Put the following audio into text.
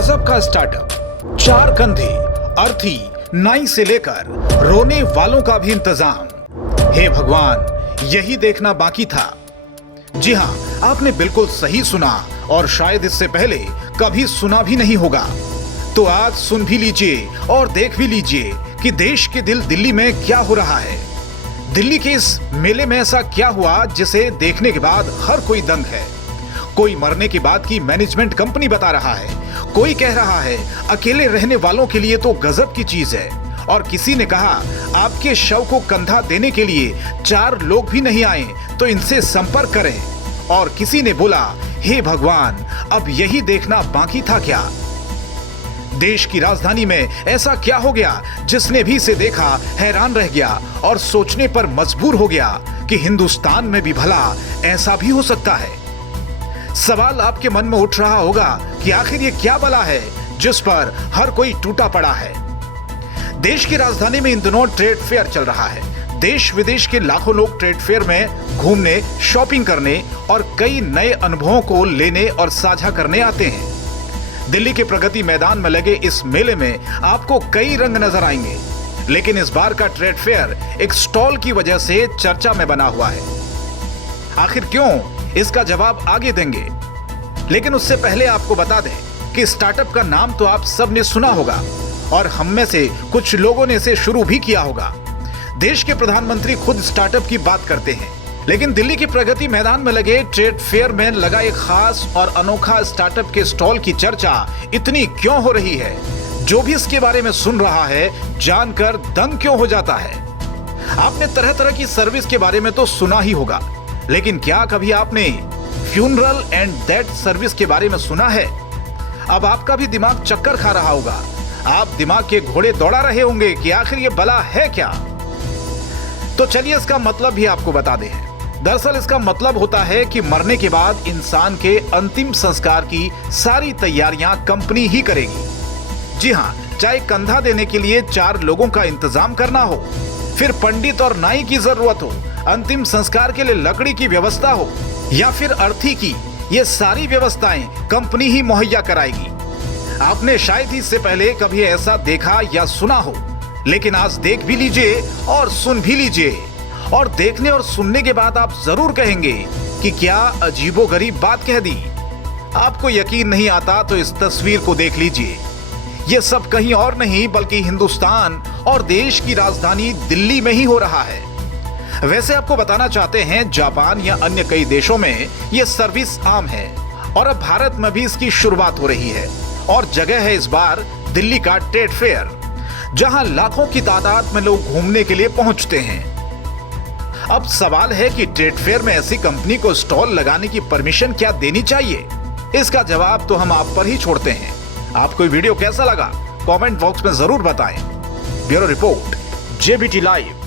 गजब का स्टार्टअप, चार कंधे, अर्थी, नाई से लेकर रोने वालों का भी इंतजाम। हे भगवान, यही देखना बाकी था। जी हां, आपने बिल्कुल सही सुना और शायद इससे पहले कभी सुना भी नहीं होगा। तो आज सुन भी लीजिए और देख भी लीजिए कि देश के दिल्ली में क्या हो रहा है। दिल्ली के इस मेले में ऐसा क्या हुआ जिसे देखने के बाद हर कोई दंग है। कोई मरने के बाद की मैनेजमेंट कंपनी बता रहा है, कोई कह रहा है अकेले रहने वालों के लिए तो गजब की चीज है, और किसी ने कहा आपके शव को कंधा देने के लिए 4 लोग भी नहीं आए तो इनसे संपर्क करें, और किसी ने बोला हे भगवान, अब यही देखना बाकी था क्या। देश की राजधानी में ऐसा क्या हो गया जिसने भी इसे देखा हैरान रह गया और सोचने पर मजबूर हो गया कि हिंदुस्तान में भी भला ऐसा भी हो सकता है। सवाल आपके मन में उठ रहा होगा कि आखिर ये क्या बला है जिस पर हर कोई टूटा पड़ा है। देश की राजधानी में इन दिनों ट्रेड फेयर चल रहा है। देश विदेश के लाखों लोग ट्रेड फेयर में घूमने, शॉपिंग करने और कई नए अनुभवों को लेने और साझा करने आते हैं। दिल्ली के प्रगति मैदान में लगे इस मेले में आपको कई रंग नजर आएंगे, लेकिन इस बार का ट्रेड फेयर एक स्टॉल की वजह से चर्चा में बना हुआ है। आखिर क्यों, इसका जवाब आगे देंगे, लेकिन उससे पहले आपको बता दें कि स्टार्टअप का नाम तो आप सब ने सुना होगा और हम में से कुछ लोगों ने इसे शुरू भी किया होगा। देश के प्रधानमंत्री खुद स्टार्टअप की बात करते हैं, लेकिन दिल्ली के प्रगति मैदान में लगे ट्रेड फेयर में लगा एक खास और अनोखा स्टार्टअप के स्टॉल की चर्चा इतनी क्यों हो रही है। जो भी इसके बारे में सुन रहा है जानकर दंग क्यों हो जाता है। आपने तरह तरह की सर्विस के बारे में तो सुना ही होगा, लेकिन क्या कभी आपने फ्यूनरल एंड डेथ सर्विस के बारे में सुना है। अब आपका भी दिमाग चक्कर खा रहा होगा, आप दिमाग के घोड़े दौड़ा रहे होंगे कि आखिर ये बला है क्या। तो चलिए इसका मतलब भी आपको बता दें। दरअसल इसका मतलब होता है कि मरने के बाद इंसान के अंतिम संस्कार की सारी तैयारियां कंपनी ही करेगी। जी हां, चाहे कंधा देने के लिए 4 लोगों का इंतजाम करना हो, फिर पंडित और नाई की जरूरत हो, अंतिम संस्कार के लिए लकड़ी की व्यवस्था हो या फिर अर्थी की, ये सारी व्यवस्थाएं कंपनी ही मुहैया कराएगी। आपने शायद ही इससे पहले कभी ऐसा देखा या सुना हो, लेकिन आज देख भी लीजिए और सुन भी लीजिए, और देखने और सुनने के बाद आप जरूर कहेंगे कि क्या अजीबोगरीब बात कह दी। आपको यकीन नहीं आता तो इस तस्वीर को देख लीजिए। यह सब कहीं और नहीं बल्कि हिंदुस्तान और देश की राजधानी दिल्ली में ही हो रहा है। वैसे आपको बताना चाहते हैं, जापान या अन्य कई देशों में यह सर्विस आम है और अब भारत में भी इसकी शुरुआत हो रही है, और जगह है इस बार दिल्ली का ट्रेड फेयर, जहां लाखों की तादाद में लोग घूमने के लिए पहुंचते हैं। अब सवाल है कि ट्रेड फेयर में ऐसी कंपनी को स्टॉल लगाने की परमिशन क्या देनी चाहिए। इसका जवाब तो हम आप पर ही छोड़ते हैं। आपको वीडियो कैसा लगा कमेंट बॉक्स में जरूर बताएं। Bureau report, JBT live.